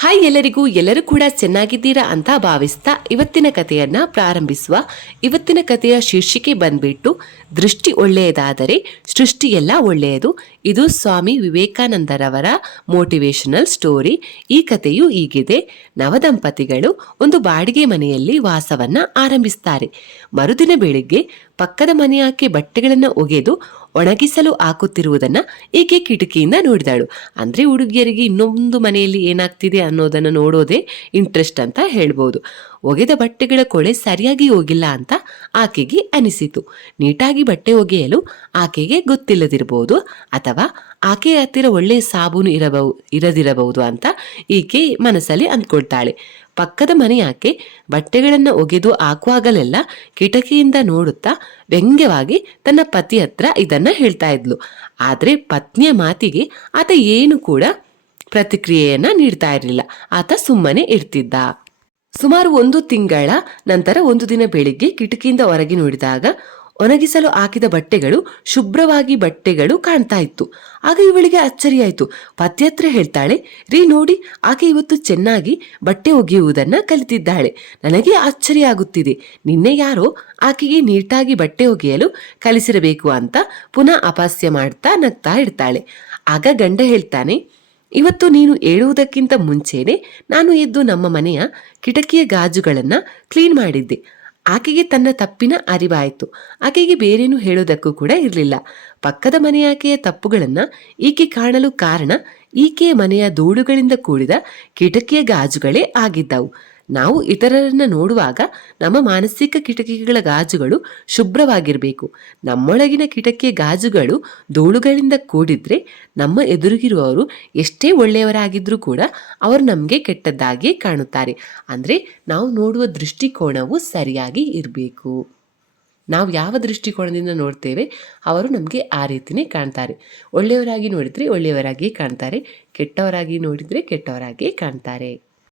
Hi ಎಲ್ಲರಿಗೂ, ಎಲ್ಲರೂ ಕೂಡ ಚೆನ್ನಾಗಿದ್ದೀರಾ ಅಂತ ಭಾವಿಸ್ತಾ ಇವತ್ತಿನ ಕಥೆಯನ್ನ ಪ್ರಾರಂಭಿಸುವ ಇವತ್ತಿನ ಕಥೆಯ ಶೀರ್ಷಿಕೆ ಬಂದ್ಬಿಟ್ಟು, ದೃಷ್ಟಿ ಒಳ್ಳೆಯದಾದರೆ ಸೃಷ್ಟಿಯೆಲ್ಲ ಒಳ್ಳೆಯದು. ಇದು ಸ್ವಾಮಿ ವಿವೇಕಾನಂದರವರ ಮೋಟಿವೇಶನಲ್ ಸ್ಟೋರಿ ಈ ಕಥೆಯು ಹೀಗಿದೆ. ನವದಂಪತಿಗಳು ಒಂದು ಬಾಡಿಗೆ ಮನೆಯಲ್ಲಿ ವಾಸವನ್ನ ಆರಂಭಿಸ್ತಾರೆ. ಮರುದಿನ ಬೆಳಿಗ್ಗೆ ಪಕ್ಕದ ಮನೆಯಾಕೆ ಬಟ್ಟೆಗಳನ್ನು ಒಗೆದು ಒಣಗಿಸಲು ಹಾಕುತ್ತಿರುವುದನ್ನ ಈಕೆ ಕಿಟಕಿಯಿಂದ ನೋಡಿದಳು. ಅಂದ್ರೆ ಹುಡುಗಿಯರಿಗೆ ಇನ್ನೊಂದು ಮನೆಯಲ್ಲಿ ಏನಾಗ್ತಿದೆ ಅನ್ನೋದನ್ನ ನೋಡೋದೇ ಇಂಟ್ರೆಸ್ಟ್ ಅಂತ ಹೇಳ್ಬೋದು. ಒಗೆದ ಬಟ್ಟೆಗಳ ಕೊಳೆ ಸರಿಯಾಗಿ ಹೋಗಿಲ್ಲ ಅಂತ ಆಕೆಗೆ ಅನಿಸಿತು. ನೀಟಾಗಿ ಬಟ್ಟೆ ಒಗೆಯಲು ಆಕೆಗೆ ಗೊತ್ತಿಲ್ಲದಿರಬಹುದು ಅಥವಾ ಆಕೆಯ ಹತ್ತಿರ ಒಳ್ಳೆಯ ಸಾಬೂನು ಇರಬಹು ಇರದಿರಬಹುದು ಅಂತ ಈಕೆ ಮನಸ್ಸಲ್ಲಿ ಅಂದ್ಕೊಳ್ತಾಳೆ ಪಕ್ಕದ ಮನೆಯಾಕೆ ಬಟ್ಟೆಗಳನ್ನು ಒಗೆದು ಹಾಕುವಾಗಲೆಲ್ಲ ಕಿಟಕಿಯಿಂದ ನೋಡುತ್ತಾ ವ್ಯಂಗ್ಯವಾಗಿ ತನ್ನ ಪತಿ ಹತ್ರ ಇದನ್ನ ಹೇಳ್ತಾ ಇದ್ಲು. ಆದರೆ ಪತ್ನಿಯ ಮಾತಿಗೆ ಆತ ಏನು ಕೂಡ ಪ್ರತಿಕ್ರಿಯೆಯನ್ನ ನೀಡ್ತಾ ಇರಲಿಲ್ಲ. ಆತ ಸುಮ್ಮನೆ ಇರ್ತಿದ್ದ. ಸುಮಾರು ಒಂದು ತಿಂಗಳ ನಂತರ ಒಂದು ದಿನ ಬೆಳಿಗ್ಗೆ ಕಿಟಕಿಯಿಂದ ಹೊರಗೆ ನೋಡಿದಾಗ ಒಣಗಿಸಲು ಹಾಕಿದ ಬಟ್ಟೆಗಳು ಶುಭ್ರವಾಗಿ ಬಟ್ಟೆಗಳು ಕಾಣ್ತಾ ಇತ್ತು. ಆಗ ಇವಳಿಗೆ ಅಚ್ಚರಿಯಾಯಿತು. ಪತಿ ಹತ್ರ ಹೇಳ್ತಾಳೆ, ರೀ, ನೋಡಿ, ಆಕೆ ಇವತ್ತು ಚೆನ್ನಾಗಿ ಬಟ್ಟೆ ಒಗೆಯುವುದನ್ನ ಕಲಿತಿದ್ದಾಳೆ. ನನಗೆ ಆಶ್ಚರ್ಯ ಆಗುತ್ತಿದೆ. ನಿನ್ನೆ ಯಾರೋ ಆಕೆಗೆ ನೀಟಾಗಿ ಬಟ್ಟೆ ಒಗೆಯಲು ಕಲಿಸಿರಬೇಕು ಅಂತ ಪುನಃ ಅಪಾಸ್ಯ ಮಾಡ್ತಾ ನಗ್ತಾ ಇರ್ತಾಳೆ. ಆಗ ಗಂಡ ಹೇಳ್ತಾನೆ ಇವತ್ತು ನೀನು ಏಳುವುದಕ್ಕಿಂತ ಮುಂಚೆನೆ ನಾನು ಎದ್ದು ನಮ್ಮ ಮನೆಯ ಕಿಟಕಿಯ ಗಾಜುಗಳನ್ನ ಕ್ಲೀನ್ ಮಾಡಿದ್ದೆ. ಆಕೆಗೆ ತನ್ನ ತಪ್ಪಿನ ಅರಿವಾಯಿತು. ಆಕೆಗೆ ಬೇರೇನು ಹೇಳೋದಕ್ಕೂ ಕೂಡ ಇರಲಿಲ್ಲ. ಪಕ್ಕದ ಮನೆಯಾಕೆಯ ತಪ್ಪುಗಳನ್ನು ಈಕೆ ಕಾಣಲು ಕಾರಣ ಈಕೆಯ ಮನೆಯ ಧೂಳುಗಳಿಂದ ಕೂಡಿದ ಕಿಟಕಿಯ ಗಾಜುಗಳೇ ಆಗಿದ್ದವು. ನಾವು ಇತರರನ್ನು ನೋಡುವಾಗ ನಮ್ಮ ಮಾನಸಿಕ ಕಿಟಕಿಗಳ ಗಾಜುಗಳು ಶುಭ್ರವಾಗಿರಬೇಕು. ನಮ್ಮೊಳಗಿನ ಕಿಟಕಿಯ ಗಾಜುಗಳು ಧೂಳುಗಳಿಂದ ಕೂಡಿದ್ರೆ ನಮ್ಮ ಎದುರಿಗಿರುವವರು ಎಷ್ಟೇ ಒಳ್ಳೆಯವರಾಗಿದ್ರೂ ಕೂಡ ಅವರು ನಮಗೆ ಕೆಟ್ಟದ್ದಾಗಿಯೇ ಕಾಣುತ್ತಾರೆ. ಅಂದರೆ ನಾವು ನೋಡುವ ದೃಷ್ಟಿಕೋನವು ಸರಿಯಾಗಿ ಇರಬೇಕು. ನಾವು ಯಾವ ದೃಷ್ಟಿಕೋನದಿಂದ ನೋಡ್ತೇವೆ, ಅವರು ನಮಗೆ ಆ ರೀತಿಯೇ ಕಾಣ್ತಾರೆ. ಒಳ್ಳೆಯವರಾಗಿ ನೋಡಿದರೆ ಒಳ್ಳೆಯವರಾಗಿಯೇ ಕಾಣ್ತಾರೆ, ಕೆಟ್ಟವರಾಗಿ ನೋಡಿದರೆ ಕೆಟ್ಟವರಾಗಿಯೇ ಕಾಣ್ತಾರೆ.